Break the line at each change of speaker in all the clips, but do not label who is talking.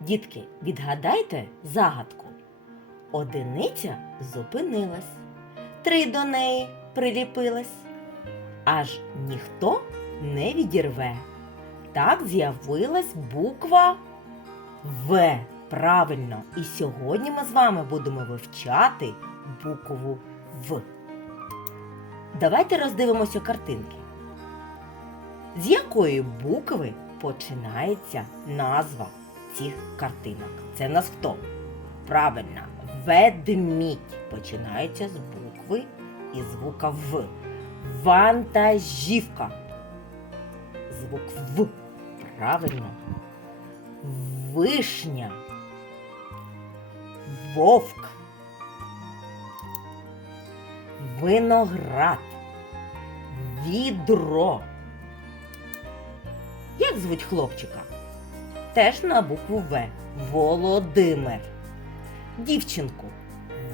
Дітки, відгадайте загадку. Одиниця зупинилась, три до неї приліпилась, аж ніхто не відірве. Так з'явилась буква В. Правильно. І сьогодні ми з вами будемо вивчати букву В. Давайте роздивимося картинки. З якої букви починається назва цих картинок? Це нас хто? Правильно, ведмідь починається з букви і звука В. Вантажівка. Звук В. Правильно. Вишня. Вовк. Виноград. Відро. Як звуть хлопчика? Теж на букву В. Володимир. Дівчинку.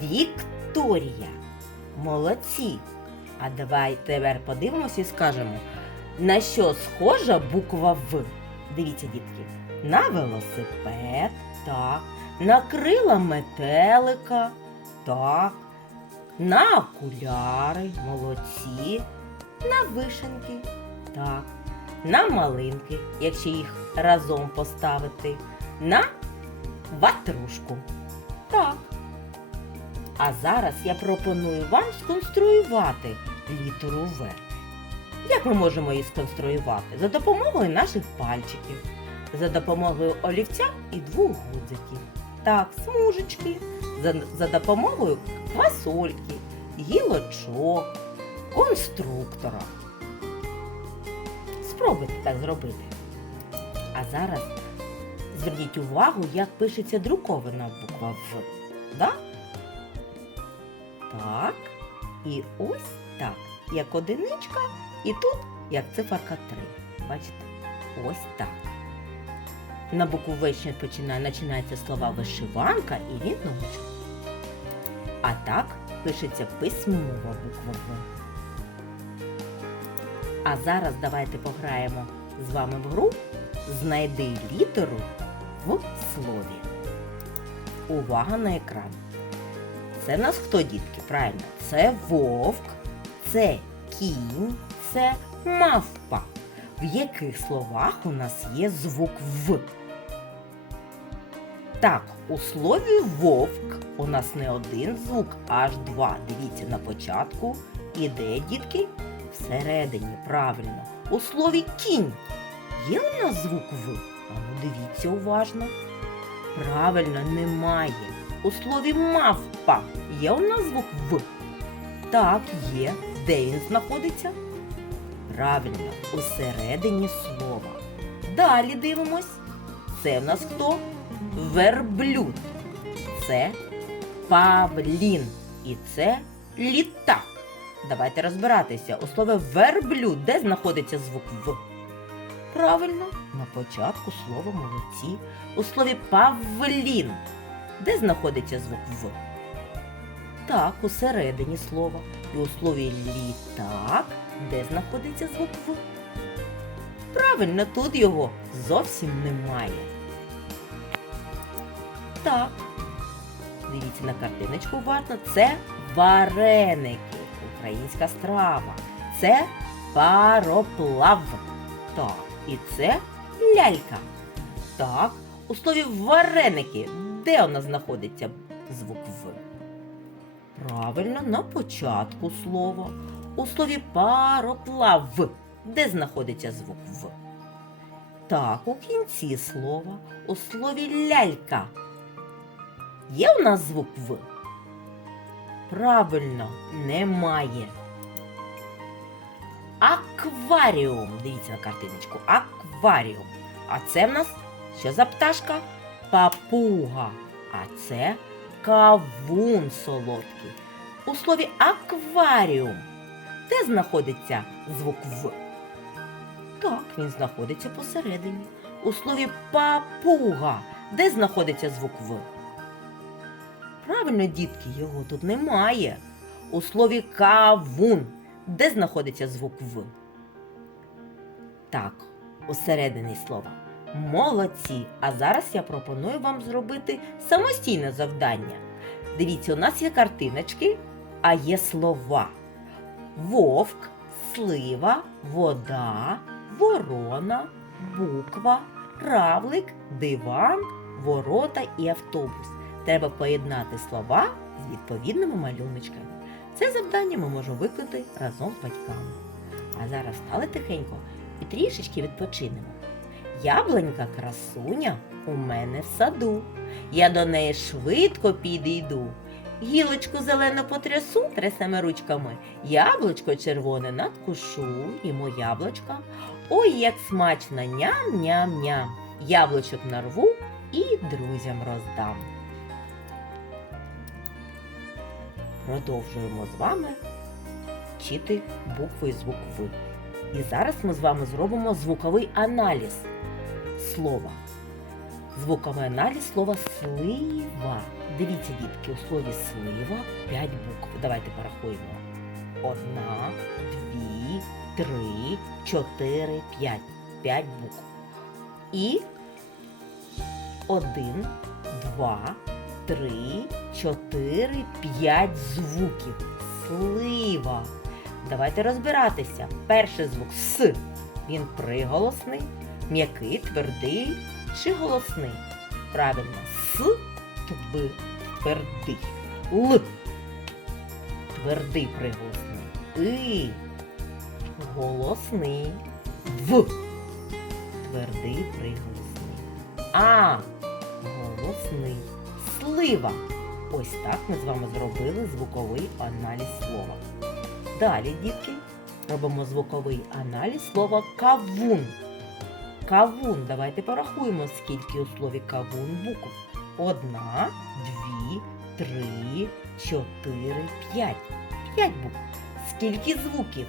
Вікторія. Молодці. А давай тепер подивимося і скажемо, на що схожа буква В. Дивіться, дітки. На велосипед, так. На крила метелика, так. На окуляри, молодці. На вишеньки, так. На малинки, якщо їх разом поставити. На ватрушку. Так. А зараз я пропоную вам сконструювати літеру В. Як ми можемо її сконструювати? За допомогою наших пальчиків, за допомогою олівця і двох гудзиків. Так, смужечки, за, за допомогою квасольки, гілочок, конструктора. Спробуйте так зробити. А зараз зверніть увагу, як пишеться друкована буква В. Да? Так. І ось так. Як одиничка, і тут як циферка 3. Бачите? Ось так. На букву В ще починає, починаються слова вишиванка і віночок. А так пишеться письмова буква В. А зараз давайте пограємо з вами в гру Знайди літеру в слові. Увага на екран. Це нас хто, дітки? Правильно, це вовк, це кінь, це мавпа. В яких словах у нас є звук В? Так, у слові вовк у нас не один звук, аж два. Дивіться на початку. І де, дітки? Всередині, правильно. У слові кінь є у нас звук В? А ну дивіться уважно. Правильно, немає. У слові мавпа є у нас звук В? Так, є. Де він знаходиться? Правильно, усередині слова. Далі дивимось. Це в нас хто? Верблюд. Це павлін. І це літак. Давайте розбиратися. У слові верблюд, де знаходиться звук В? Правильно, на початку слова молодці. У слові павлін. Де знаходиться звук В? Так, усередині слова. І у слові літак, де знаходиться звук В? Правильно, тут його зовсім немає. Так. Дивіться на картиночку уважно. Це вареники. Українська страва. Це пароплав. Так. І це лялька. Так. У слові вареники. Де у нас знаходиться звук В? Правильно, на початку слова. У слові пароплав. Де знаходиться звук В? Так, у кінці слова. У слові лялька. Є у нас звук В? Правильно, немає. Акваріум. Дивіться на картиночку. Акваріум. А це в нас що за пташка? Папуга. А це кавун солодкий. У слові акваріум. Де знаходиться звук В? Так, він знаходиться посередині. У слові папуга. Де знаходиться звук В? Правильно, дітки, його тут немає. У слові кавун. Де знаходиться звук В? Так, усередині слова. Молодці! А зараз я пропоную вам зробити самостійне завдання. Дивіться, у нас є картиночки, а є слова. Вовк, слива, вода, ворона, буква, равлик, диван, ворота і автобус. Треба поєднати слова з відповідними малюночками. Це завдання ми можемо виконати разом з батьками. А зараз стали тихенько і трішечки відпочинемо. Яблонька красуня у мене в саду. Я до неї швидко підійду. Гілочку зелену потрясу тресеми ручками. Яблучко червоне надкушу, йому яблучка. Ой, як смачно, ням-ням-ням. Яблучок нарву і друзям роздам. Продовжуємо з вами вчити букви і звук В. І зараз ми з вами зробимо звуковий аналіз слова. Звуковий аналіз слова слива. Дивіться, дітки, у слові слива 5 букв. Давайте порахуємо. Одна, дві, три, чотири, п'ять. П'ять букв. І один, два, три, чотири, п'ять звуків. Слива. Давайте розбиратися. Перший звук С. Він приголосний, м'який, твердий чи голосний. Правильно, С тв, твердий. Л. Твердий приголосний. И. Голосний. В. Твердий приголосний. А. Голосний. Слива. Ось так ми з вами зробили звуковий аналіз слова. Далі, дітки, робимо звуковий аналіз слова кавун. Кавун. Давайте порахуємо, скільки у слові кавун букв. Одна, дві, три, чотири, п'ять. П'ять букв. Скільки звуків?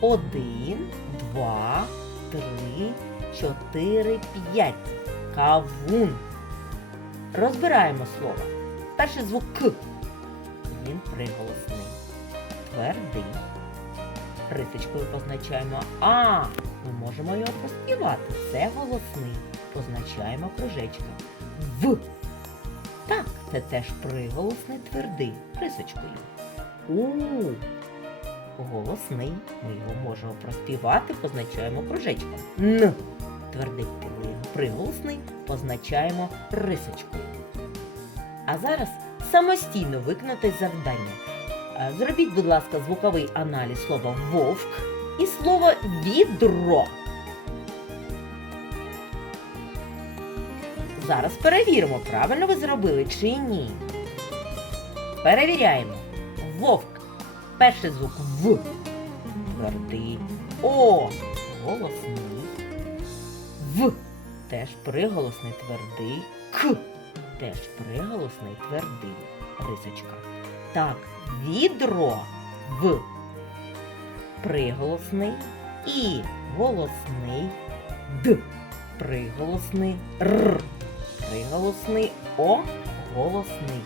Один, два, три, чотири, п'ять. Кавун. Розбираємо слово. Перший звук К. Він приголосний. Твердий. Рисочкою позначаємо А. Ми можемо його поспівати. Це голосний. Позначаємо кружечком. В. Так, це теж приголосний твердий. Рисочкою. У. Голосний. Ми його можемо проспівати, позначаємо кружечком. Н. Твердий при- приголосний позначаємо рисочкою. А зараз самостійно виконати завдання. Зробіть, будь ласка, звуковий аналіз слова вовк і слова відро. Зараз перевіримо, правильно ви зробили чи ні. Перевіряємо. Вовк. Перший звук В. Твердий. О. Голосний. В. Теж приголосний твердий. К. Теж приголосний твердий. Рисочка. Так, відро в приголосний і голосний д. Приголосний р. Приголосний о. Голосний.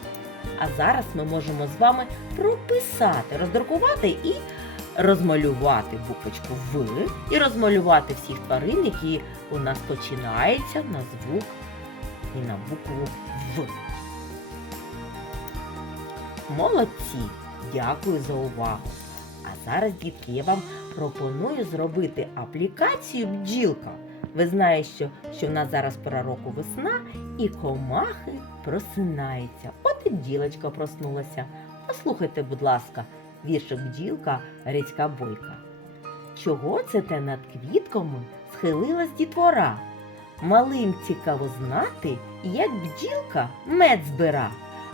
А зараз ми можемо з вами прописати, роздрукувати і розмалювати буквочку В і розмалювати всіх тварин, які у нас починаються на звук і на букву В. Молодці! Дякую за увагу! А зараз, дітки, я вам пропоную зробити аплікацію бджілка. Ви знаєте, що, що в нас зараз пора року весна і комахи просинаються. От і бджілочка проснулася. Послухайте, будь ласка, віршик бджілка Грицька бойка. Чого це те над квітками схилилась дітвора? Малим цікаво знати, як бджілка мед збира.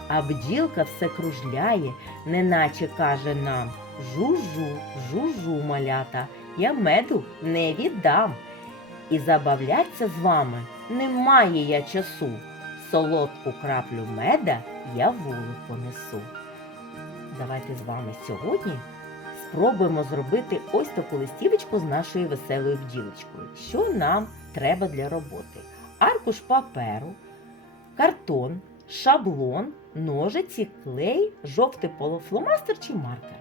А бджілка все кружляє, неначе каже нам Жу-жу, жу-жу, малята, я меду не віддам. І забавляться з вами немає я часу. Солодку краплю меда я вулик понесу. Давайте з вами сьогодні спробуємо зробити ось таку листівочку з нашою веселою бджілочкою. Що нам треба для роботи? Аркуш паперу, картон, шаблон, ножиці, клей, жовтий полофломастер чи маркер.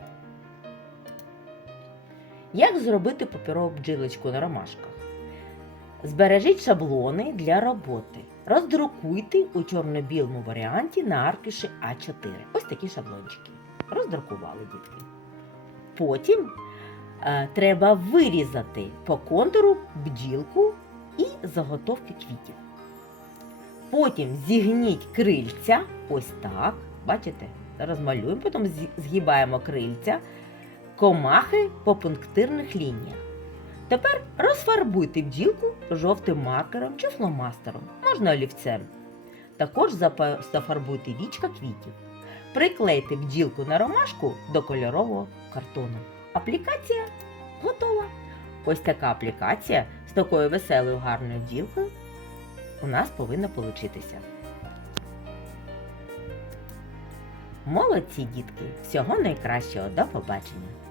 Як зробити паперову бджілочку на ромашках? Збережіть шаблони для роботи. Роздрукуйте у чорно-білому варіанті на аркуші А4. Ось такі шаблончики. Роздрукували дітки. Потім е, треба вирізати по контуру бджілку і заготовки квітів. Потім зігніть крильця, ось так. Бачите? Зараз малюємо, потім згибаємо крильця, комахи по пунктирних лініях. Тепер розфарбуйте бджілку жовтим маркером чи фломастером, можна олівцем. Також зафарбуйте вічка квітів. Приклейте бджілку на ромашку до кольорового картону. Аплікація готова. Ось така аплікація з такою веселою гарною бджілкою у нас повинна получитися. Молодці, дітки! Всього найкращого, до побачення!